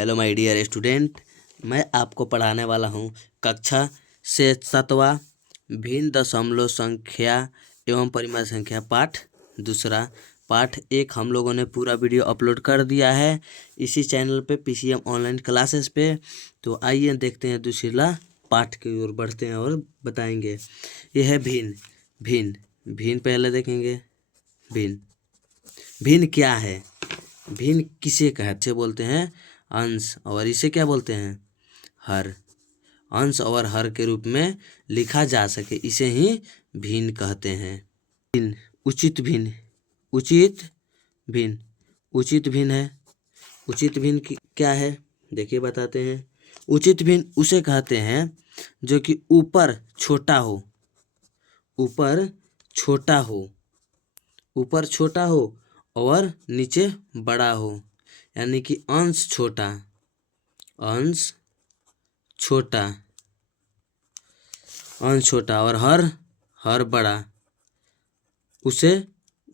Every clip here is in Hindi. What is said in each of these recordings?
हेलो माय डियर स्टूडेंट, मैं आपको पढ़ाने वाला हूँ कक्षा से 7वां भिन्न दशमलव संख्या एवं परिमाण संख्या पाठ दूसरा। पाठ 1 हम लोगों ने पूरा वीडियो अपलोड कर दिया है इसी चैनल पे PCM ऑनलाइन क्लासेस पे। तो आइए देखते हैं दूसरा पाठ की ओर बढ़ते हैं और बताएंगे। यह है भिन्न। भिन्न भिन्न पहले देखेंगे। भिन्न भिन्न क्या है? भिन्न किसे कहते बोलते हैं? अंश। और इसे क्या बोलते हैं? हर। अंश और हर के रूप में लिखा जा सके इसे ही भिन्न कहते हैं। भिन्न उचित भिन्न। उचित भिन्न उचित भिन्न है। उचित भिन्न क्या है देखिए बताते हैं। उचित भिन्न उसे कहते हैं जो कि ऊपर छोटा हो। ऊपर छोटा हो। ऊपर छोटा हो और नीचे बड़ा हो, यानी कि अंश छोटा। अंश छोटा। अंश छोटा और हर बड़ा, उसे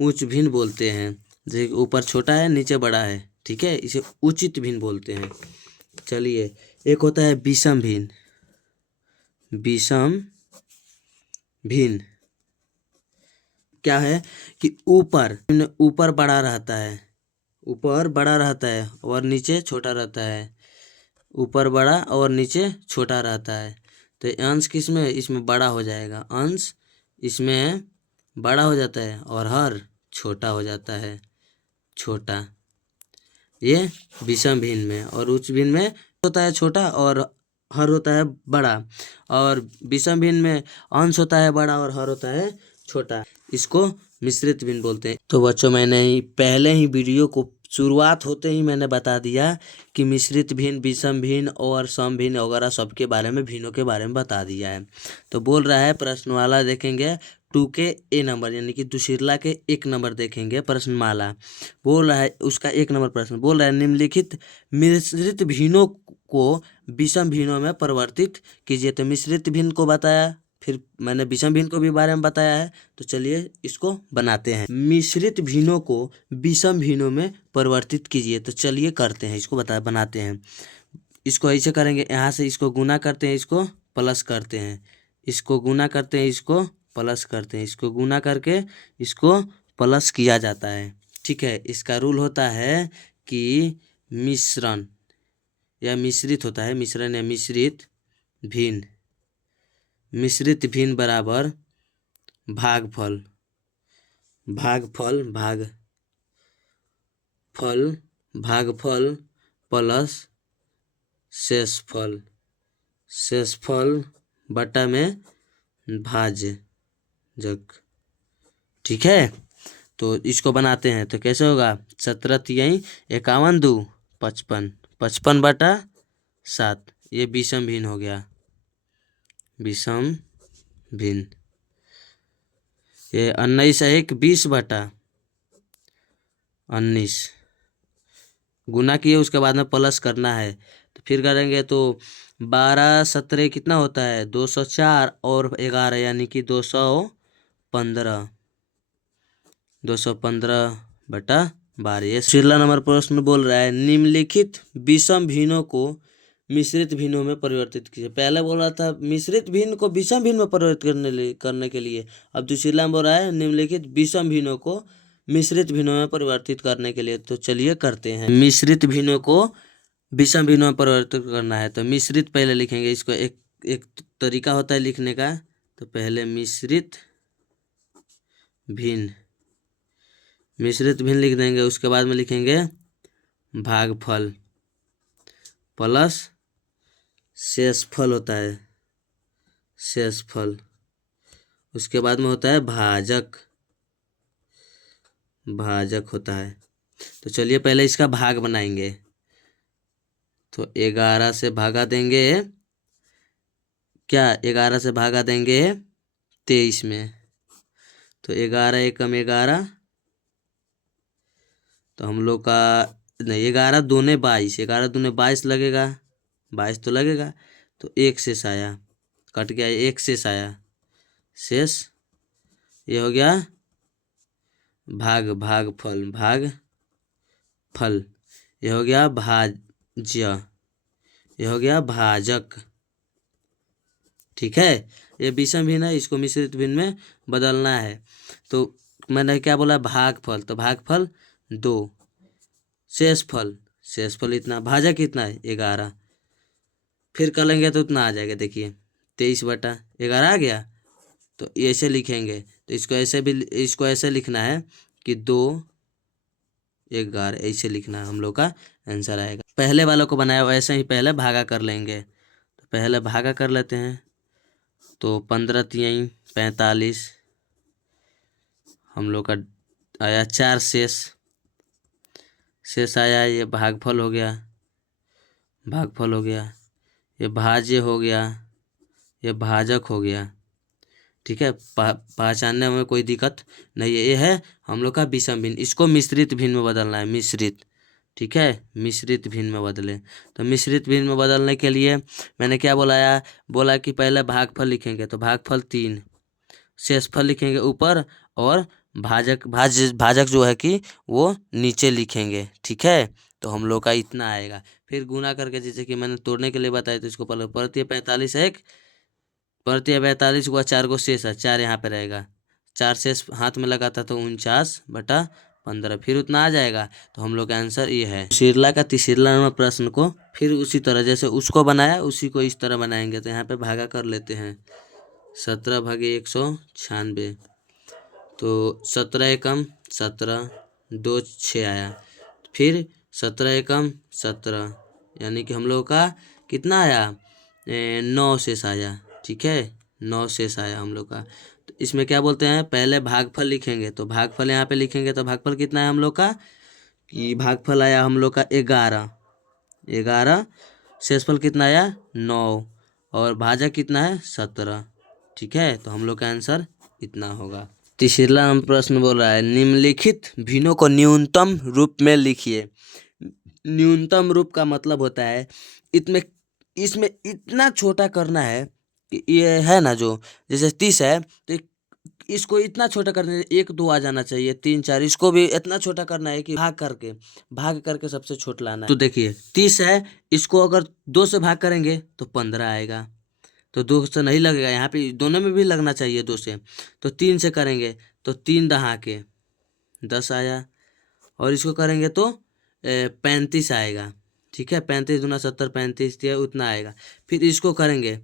उच्च भिन्न बोलते हैं। जैसे ऊपर छोटा है नीचे बड़ा है, ठीक है, इसे उचित भिन्न बोलते हैं। चलिए, एक होता है विषम भिन्न। विषम भिन्न क्या है कि ऊपर बड़ा रहता है। ऊपर बड़ा रहता है और नीचे छोटा रहता है। ऊपर बड़ा और नीचे छोटा रहता है। तो अंश किस में? इसमें बड़ा हो जाएगा। अंश इसमें बड़ा हो जाता है और हर छोटा हो जाता है। छोटा। ये विषम भिन्न में। और उच्च भिन्न में होता है छोटा और हर होता है बड़ा। और विषम भिन्न में अंश होता है बड़ा और हर होता है छोटा। इसको मिश्रित भिन्न बोलते हैं। तो बच्चों, मैंने पहले ही वीडियो को शुरुआत होते ही मैंने बता दिया कि मिश्रित भिन्न, विषम भिन्न और सम भिन्न वगैरह सबके बारे में, भिन्नों के बारे में बता दिया है। तो बोल रहा है प्रश्नमाला देखेंगे 2 के A नंबर, यानी कि दुशीला के 1 नंबर देखेंगे प्रश्नमाला। बोल रहा है उसका 1 नंबर प्रश्न बोल रहा है निम्नलिखित मिश्रित भिन्नों को विषम भिन्नों में परिवर्तित कीजिए। तो मिश्रित भिन्न को बताया, फिर मैंने विषम भिन्न को भी बारे में बताया है। तो चलिए इसको बनाते हैं। मिश्रित भिन्नों को विषम भिन्नों में परिवर्तित कीजिए। तो चलिए करते हैं, इसको बनाते हैं। इसको ऐसे करेंगे, यहाँ से इसको गुना करते हैं, इसको प्लस करते हैं, इसको गुना करते हैं, इसको प्लस करते हैं, इसको गुना करके इसको प्लस किया जाता है। ठीक है, इसका रूल होता है कि मिश्रण या मिश्रित होता है, मिश्रण या मिश्रित भिन्न। मिश्रित भिन्न बराबर भागफल। भागफल भागफल प्लस शेषफल। शेषफल बटा में भाजक। ठीक है, तो इसको बनाते हैं। तो कैसे होगा? 17 तिहाई 51 2 55, 55 बटा 7। ये विषम भिन्न हो गया। विषम भिन्न। ये 19 1 20 बटा 19। गुना किए, उसके बाद में प्लस करना है। तो फिर करेंगे तो 12 17 कितना होता है? 204 और 11 यानी कि 215। 215 बटा 12। ये 16 नंबर प्रश्न बोल रहा है निम्नलिखित विषम भिन्नों को मिश्रित भिन्नों में परिवर्तित कीजिए। पहले बोल रहा था मिश्रित भिन्न को विषम भिन्न में परिवर्तित करने के लिए। अब दूसरा बोल रहा है निम्नलिखित विषम भिन्नों को मिश्रित भिन्नों में परिवर्तित करने के लिए। तो चलिए करते हैं। मिश्रित भिन्नों को विषम भिन्नों में परिवर्तित करना है। तो मिश्रित पहले लिखेंगे, इसको एक तरीका होता है लिखने का। तो पहले मिश्रित भिन्न लिख देंगे। उसके बाद में लिखेंगे भागफल प्लस शेषफल होता है, शेषफल। उसके बाद में होता है भाजक होता है। तो चलिए पहले इसका भाग बनाएंगे। तो 11 से भागा देंगे क्या? 11 से भागा देंगे 23 में। तो 11 एकम 11। तो हम लोग का नहीं, 11 दूने 22, 11 दूने 22 लगेगा, 22 तो लगेगा। तो 1 शेष आया, कट गया, 1 शेष आया। शेष ये हो गया भागफल। ये हो गया ज्य, ये हो गया भाजक। ठीक है, ये विषम भिन्न है, इसको मिश्रित भिन्न में बदलना है। तो मैंने क्या बोला, भागफल, तो भागफल 2, शेषफल, शेषफल इतना, भाजक कितना है 11, फिर करेंगे तो उतना आ जाएगा, देखिए 23/11 आ गया। तो ऐसे लिखेंगे, तो इसको ऐसे भी, इसको ऐसे लिखना है कि 2/11, ऐसे लिखना है, हम लोग का आंसर आएगा। पहले वालों को बनाया वैसे ही पहले भागा कर लेंगे, तो पहले भागा कर लेते हैं। तो 15×3 = 45, हम लोग का आया 4 शेष आया, ये भागफल हो गया, भागफल हो गया, ये भाज्य हो गया, ये भाजक हो गया। ठीक है, पहचानने में कोई दिक्कत नहीं है। ये है हम लोग का विषम भिन्न, इसको मिश्रित भिन्न में बदलना है, मिश्रित। ठीक है, मिश्रित भिन्न में बदले। तो मिश्रित भिन्न में बदलने के लिए मैंने क्या बोला कि पहले भागफल लिखेंगे, तो भागफल 3, शेषफल लिखेंगे ऊपर, और भाजक जो है कि वो नीचे लिखेंगे। ठीक है, तो हम लोग का इतना आएगा। फिर गुना करके, जैसे कि मैंने तोड़ने के लिए बताया, तो इसको पहले परतीय 45 है, परतीय 42 हुआ, 4 को शेष है, 4 यहाँ पे रहेगा, 4 शेष हाथ में लगाता तो 49/15, फिर उतना आ जाएगा। तो हम लोग का आंसर ये है। सिरला का तीसरा नंबर प्रश्न को फिर उसी तरह जैसे उसको बनाया उसी को इस तरह बनाएंगे। तो यहाँ पे भागा कर लेते हैं, 17/196, तो 17 एकम 17, 2 6 आया, फिर 17 एकम 17, यानी कि हम लोग का कितना आया, 9 शेष आया। ठीक है, 9 शेष आया हम लोग का। तो इसमें क्या बोलते हैं, पहले भागफल लिखेंगे, तो भागफल यहाँ पे लिखेंगे, तो भागफल कितना है हम लोग का, कि भागफल आया हम लोग का 11, शेषफल कितना आया 9, और भाजक कितना है 17। ठीक है, तो हम लोग का आंसर इतना होगा। तीसरा प्रश्न बोल रहा है, निम्नलिखित भिन्नों को न्यूनतम रूप में लिखिए। न्यूनतम रूप का मतलब होता है इसमें इतना छोटा करना है कि ये है ना, जो जैसे 30 है, तो इसको इतना छोटा करने 1 2 आ जाना चाहिए, 3 4, इसको भी इतना छोटा करना है कि भाग करके सबसे छोटा लाना है। तो देखिए 30 है, इसको अगर 2 से भाग करेंगे तो 15 आएगा, तो 2 से नहीं लगेगा, यहाँ पे दोनों में भी लगना चाहिए 2 से। तो 3 से करेंगे तो 3 दहा के 10 आया, और इसको करेंगे तो 35 आएगा। ठीक है, 35 दूना 70, 35 दिया उतना आएगा। फिर इसको करेंगे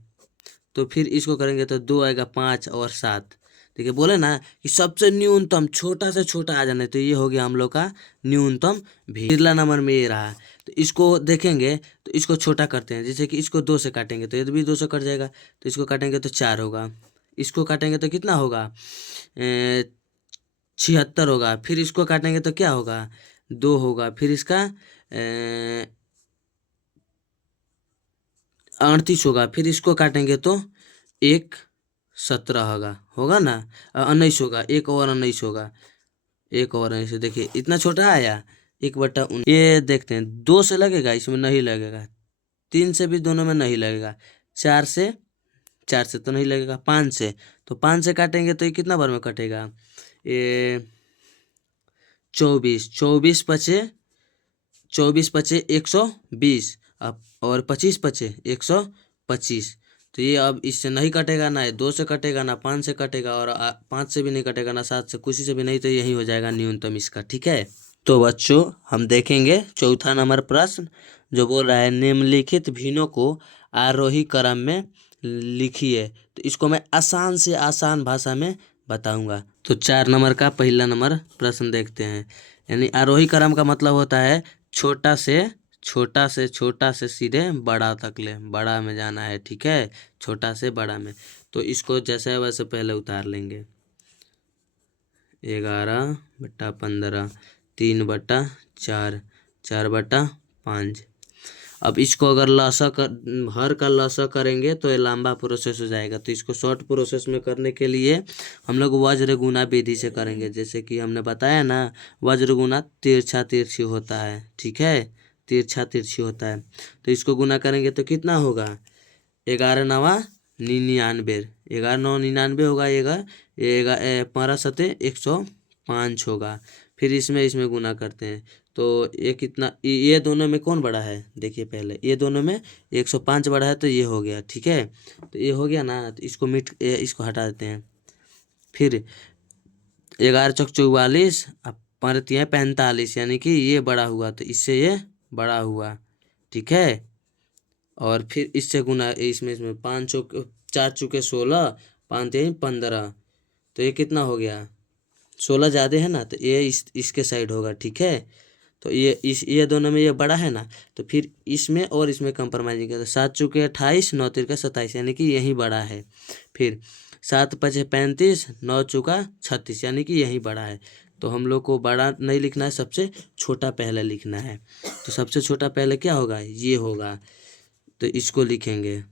तो 2 आएगा, 5 और 7। देखिए बोले ना कि सबसे न्यूनतम छोटा से छोटा आ जाना है, तो ये हो गया हम लोग का न्यूनतम भी। अगला नंबर में ये रहा, तो इसको देखेंगे तो इसको छोटा करते हैं, जैसे कि इसको 2 से काटेंगे तो ये भी 2 से कट जाएगा, तो इसको काटेंगे तो 4 होगा, इसको काटेंगे तो कितना होगा 76 होगा, फिर इसको काटेंगे तो क्या होगा 2 होगा, फिर इसका 38 होगा, फिर इसको काटेंगे तो 17 होगा ना, 19 होगा, 1 और 19 होगा, 1 और 19। देखिए इतना छोटा आया 1/19। ये देखते हैं 2 से लगेगा, इसमें नहीं लगेगा, 3 से भी दोनों में नहीं लगेगा, 4 से तो नहीं लगेगा, 5 से, तो 5 से काटेंगे तो ये कितना बार में कटेगा, ये 24, 24 पचे 120, अब और 25 पचे 125। तो ये अब इससे नहीं कटेगा, ना 2 से कटेगा, ना 5 से कटेगा, और 5 से भी नहीं कटेगा, ना 7 से, किसी से भी नहीं, तो यही हो जाएगा न्यूनतम इसका। ठीक है, तो बच्चों हम देखेंगे चौथा नंबर प्रश्न, जो बोल रहा है निम्नलिखित भिन्नों को आरोही क्रम में लिखिए। तो इसको मैं आसान से आसान भाषा में बताऊंगा। तो 4 नंबर का पहला नंबर प्रश्न देखते हैं। यानी आरोही क्रम का मतलब होता है छोटा से सीधे बड़ा तक ले, बड़ा में जाना है। ठीक है, छोटा से बड़ा में। तो इसको जैसे वैसे पहले उतार लेंगे, 11/15, 3/4, 4/5। अब इसको अगर हर का लसा करेंगे तो ये लंबा प्रोसेस हो जाएगा। तो इसको शॉर्ट प्रोसेस में करने के लिए हम लोग वज्र गुना विधि से करेंगे। जैसे कि हमने बताया ना, वज्र गुना तिरछा तिरछी होता है। ठीक है, तिरछा तिरछी होता है। तो इसको गुना करेंगे तो कितना होगा, 11 9 99, 11 9 99 होगा। 15 7 105 होगा। फिर इसमें इसमें गुना करते हैं तो ये कितना, ये दोनों में कौन बड़ा है, देखिए पहले ये दोनों में 105 बड़ा है तो ये हो गया, ठीक है। तो ये हो गया ना, तो इसको हटा देते हैं। फिर 11 चौक 44, अब 45, यानी कि ये बड़ा हुआ तो इससे ये बड़ा हुआ, ठीक है। और फिर इससे गुना इसमें इसमें 5 चौक 4 चौके 16, 5 3 15, तो ये कितना हो गया, 16 ज़्यादा है ना, तो ये इसके साइड होगा, ठीक है। तो ये दोनों में ये बड़ा है ना, तो फिर इसमें और इसमें कंप्रोमाइज़ किया तो 7 चौके 28, 9 तिरका 27, यानी कि यही बड़ा है। फिर 7 पचे 35, 9 चौका 36, यानी कि यही बड़ा है। तो हम लोग को बड़ा नहीं लिखना है, सबसे छोटा पहले लिखना है। तो सबसे छोटा पहले क्या होगा, ये होगा, तो इसको लिखेंगे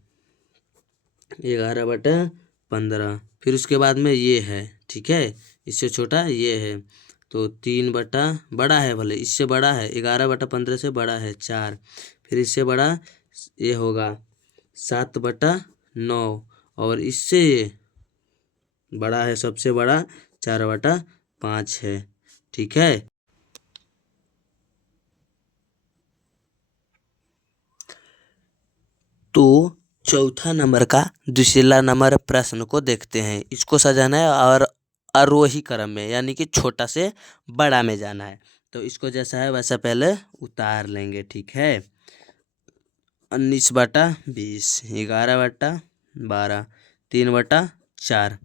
11/15। फिर उसके बाद में ये है, ठीक है, इससे छोटा ये है, तो 3 बटा, बड़ा है भले इससे बड़ा है, 11/15 से बड़ा है 4। फिर इससे बड़ा ये होगा 7/9, और इससे ये बड़ा है, सबसे बड़ा 4/5 है, ठीक है। तो चौथा नंबर का दूसरा नंबर प्रश्न को देखते हैं। इसको सजाना है और आरोही क्रम में, यानी कि छोटा से बड़ा में जाना है। तो इसको जैसा है वैसा पहले उतार लेंगे, ठीक है। 19/20, 11/12, 3/4।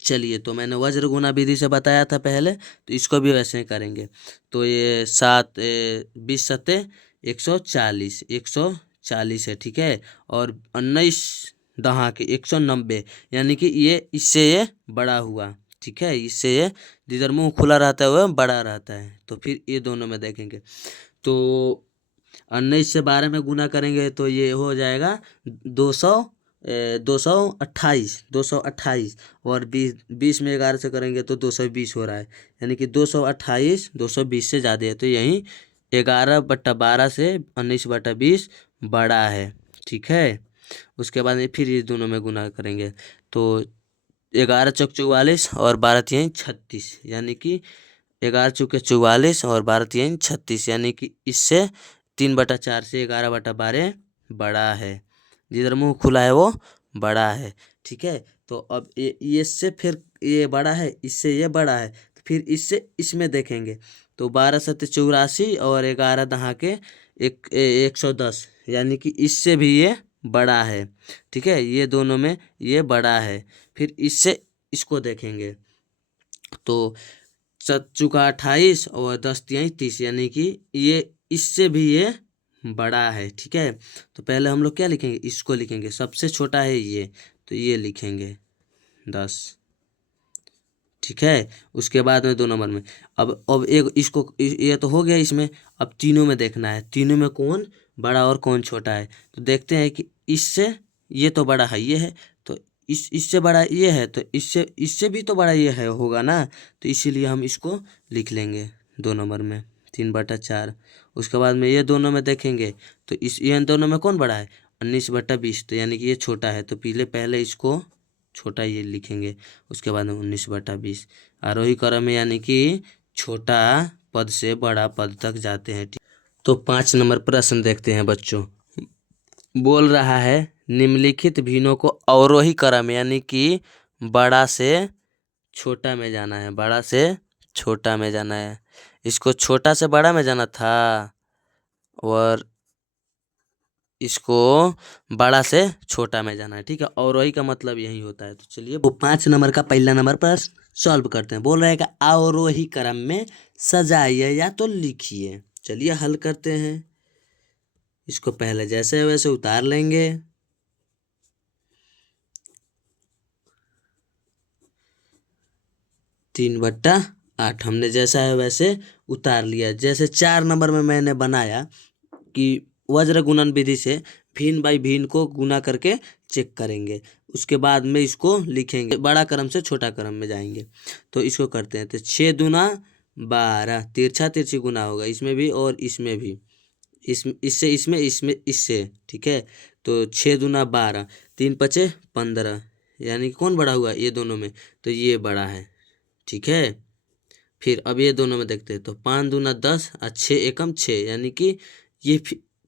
चलिए, तो मैंने वज्र गुना विधि से बताया था पहले, तो इसको भी वैसे ही करेंगे। तो ये 20 सत्ते 140, 140 है, ठीक है। और 19 दहा के 190, यानी कि ये इससे ये बड़ा हुआ, ठीक है। इससे ये जिधर मुंह खुला रहता है वह बड़ा रहता है। तो फिर ये दोनों में देखेंगे, तो 19 से 12 में गुना करेंगे तो ये हो जाएगा 228, और 20 में 11 से करेंगे तो 220 हो रहा है, यानी कि 228 220 से ज़्यादा है। तो यहीं 11/12 से 19/20 बड़ा है, ठीक है। उसके बाद में फिर ये दोनों में गुना करेंगे तो 11 चौक 44 और 12 तिहाई 36, यानी कि 11 चौके 44 और 12 तिहाई 36, यानी कि इससे 3/4 से 11/12 बड़ा है। जिधर मुंह खुला है वो बड़ा है, ठीक है। तो अब ये इससे फिर ये बड़ा है, इससे ये बड़ा है, तो फिर इससे इसमें देखेंगे तो 12 सत्ते 84 और 11 दहा के 110, यानी कि इससे भी ये बड़ा है, ठीक है। ये दोनों में ये बड़ा है। फिर इससे इसको देखेंगे तो 7 चौका 28 और 10 तिहाई 30, यानी कि ये इससे भी ये बड़ा है, ठीक है। तो पहले हम लोग क्या लिखेंगे, इसको लिखेंगे, सबसे छोटा है ये, तो ये लिखेंगे 10, ठीक है। उसके बाद में 2 नंबर में अब एक इसको ये तो हो गया इसमें। अब तीनों में देखना है, तीनों में कौन बड़ा और कौन छोटा है। तो देखते हैं कि इससे ये तो बड़ा है, ये है, तो इससे बड़ा ये है, तो इससे भी तो बड़ा ये है होगा ना, तो इसीलिए हम इसको लिख लेंगे 2 नंबर में 3/4। उसके बाद में ये दोनों में देखेंगे तो ये दोनों में कौन बड़ा है, 19/20, तो यानी कि ये छोटा है, तो पहले इसको छोटा ये लिखेंगे। उसके बाद में 19/20 आरोही क्रम में, यानी कि छोटा पद से बड़ा पद तक जाते हैं। तो 5 नंबर प्रश्न देखते हैं बच्चों। बोल रहा है निम्नलिखित भिन्नों को अवरोही क्रम, यानी कि बड़ा से छोटा में जाना है, बड़ा से छोटा में जाना है। इसको छोटा से बड़ा में जाना था और इसको बड़ा से छोटा में जाना है, ठीक है। अवरोही का मतलब यही होता है। तो चलिए वो 5 नंबर का पहला नंबर प्रश्न सॉल्व करते हैं। बोल रहे हैं कि अवरोही क्रम में सजाइए या तो लिखिए। चलिए हल करते हैं। इसको पहले जैसे वैसे उतार लेंगे। तीन बट्टा 8 हमने जैसा है वैसे उतार लिया। जैसे 4 नंबर में मैंने बनाया कि वज्र गुणन विधि से भिन्न बाई भिन्न को गुना करके चेक करेंगे। उसके बाद में इसको लिखेंगे, बड़ा क्रम से छोटा क्रम में जाएंगे। तो इसको करते हैं, तो 6 दूना 12, तिरछा तिरछी गुना होगा इसमें भी और इसमें भी, इससे इसमें इसमें इससे, ठीक है। तो 6 दूना 12, 3 पचे 15, यानी कौन बड़ा हुआ, ये दोनों में, तो ये बड़ा है, ठीक है। फिर अब ये दोनों में देखते हैं, तो 5 दूना 10 और 6 एकम 6, यानी कि ये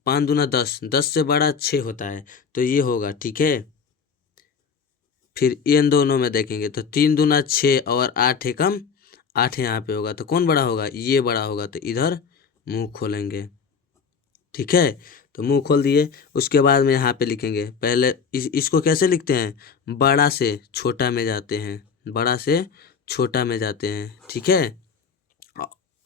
5 दूना 10, 10 से बड़ा 6 होता है, तो ये होगा, ठीक है। फिर इन दोनों में देखेंगे तो 3 दूना 6 और 8 एकम 8 यहाँ पे होगा, तो कौन बड़ा होगा, ये बड़ा होगा, तो इधर मुंह खोलेंगे, ठीक है। तो मुंह खोल दिए, उसके बाद में यहाँ पे लिखेंगे, पहले इसको कैसे लिखते हैं, बड़ा से छोटा में जाते हैं, बड़ा से छोटा में जाते हैं, ठीक है।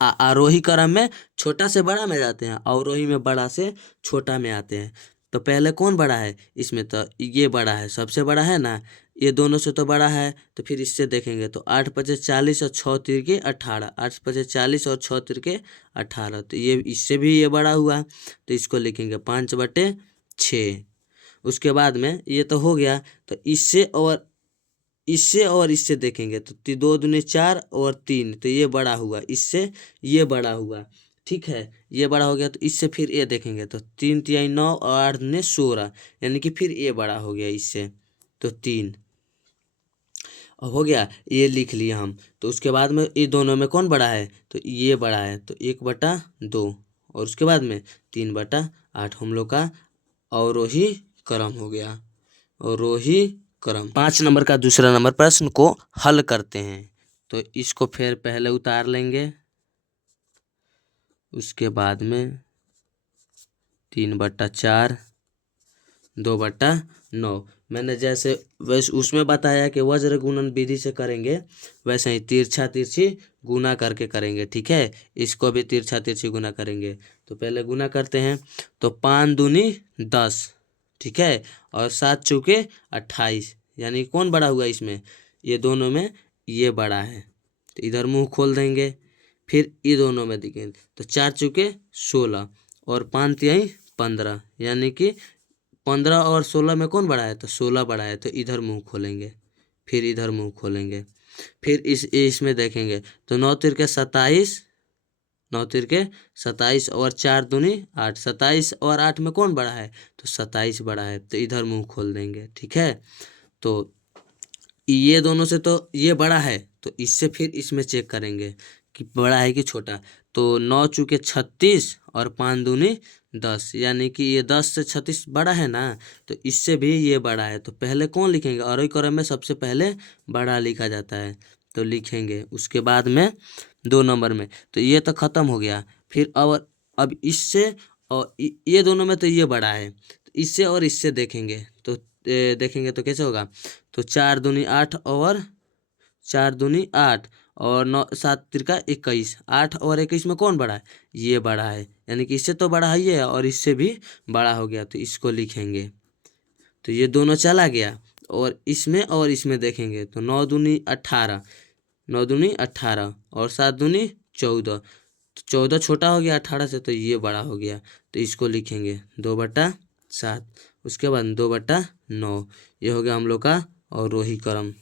आरोही क्रम में छोटा से बड़ा में जाते हैं, अवरोही में बड़ा से छोटा में आते हैं। तो पहले कौन बड़ा है इसमें, तो ये बड़ा है, सबसे बड़ा है ना, ये दोनों से तो बड़ा है। तो फिर इससे देखेंगे तो 8 पचे 40 और 6 तिरके 18, 8 पचे 40 और 6 तिरके 18, तो ये इससे भी ये बड़ा हुआ, तो इसको लिखेंगे 5/6। उसके बाद में ये तो हो गया, तो इससे और इससे देखेंगे तो 2 दूनी 4 और 3, तो ये बड़ा हुआ, इससे ये बड़ा हुआ, ठीक है, ये बड़ा हो गया। तो इससे फिर ये देखेंगे तो 3 तिहाई 9 और 8 दूनी 16, यानी कि फिर ये बड़ा हो गया इससे, तो 3 अब हो गया, ये लिख लिया हम। तो उसके बाद में ये दोनों में कौन बड़ा है, तो ये बड़ा है, तो 1/2, और उसके बाद में 3/8 हम लोग का अवरोही क्रम हो गया, अवरोही क्रम। 5 नंबर का दूसरा नंबर प्रश्न को हल करते हैं। तो इसको फिर पहले उतार लेंगे, उसके बाद में 3/4, 2/9। मैंने जैसे वैसे उसमें बताया कि वज्र गुणन विधि से करेंगे, वैसे ही तिरछा तिरछी गुना करके करेंगे, ठीक है। इसको भी तिरछा तिरछी गुना करेंगे। तो पहले गुना करते हैं, तो 5 दूनी 10, ठीक है, और 7 चौके 28, यानी कौन बड़ा हुआ इसमें, ये दोनों में ये बड़ा है, तो इधर मुंह खोल देंगे। फिर ये दोनों में देखेंगे तो 4 चौके 16 और 5 तिहाई 15, यानी कि 15 और 16 में कौन बड़ा है, तो 16 बड़ा है, तो इधर मुंह खोलेंगे, फिर इधर मुंह खोलेंगे। फिर इसमें देखेंगे तो 9 तिरके 27, 9 तिरके 27 और 4 दूनी 8, 27 और 8 में कौन बड़ा है, तो 27 बड़ा है, तो इधर मुंह खोल देंगे, ठीक है। तो ये दोनों से तो ये बड़ा है, तो इससे फिर इसमें चेक करेंगे कि बड़ा है कि छोटा। तो 9 चूके 36 और 5 दूनी 10, यानी कि ये 10 से 36 बड़ा है ना, तो इससे भी ये बड़ा है। तो पहले कौन लिखेंगे, आरोही क्रम में सबसे पहले बड़ा लिखा जाता है, तो लिखेंगे। उसके बाद में 2 नंबर में तो ये तो ख़त्म हो गया। फिर अब इससे और ये दोनों में तो ये बड़ा है, तो इससे और इससे देखेंगे तो देखेंगे तो कैसे होगा, तो 4 दूनी 8 और 4 दूनी 8 और 9 7 तिरका 21, 8 और 21 में कौन बड़ा है, ये बड़ा है, यानी कि इससे तो बड़ा है ये, और इससे भी बड़ा हो गया, तो इसको लिखेंगे। तो ये दोनों चला गया, और इसमें देखेंगे तो 9 दूनी 18, 9 दूनी 18 और 7 दूनी 14, तो 14 छोटा हो गया 18 से, तो ये बड़ा हो गया, तो इसको लिखेंगे 2/7। उसके बाद 2/9, ये हो गया हम लोग का अवरोही क्रम।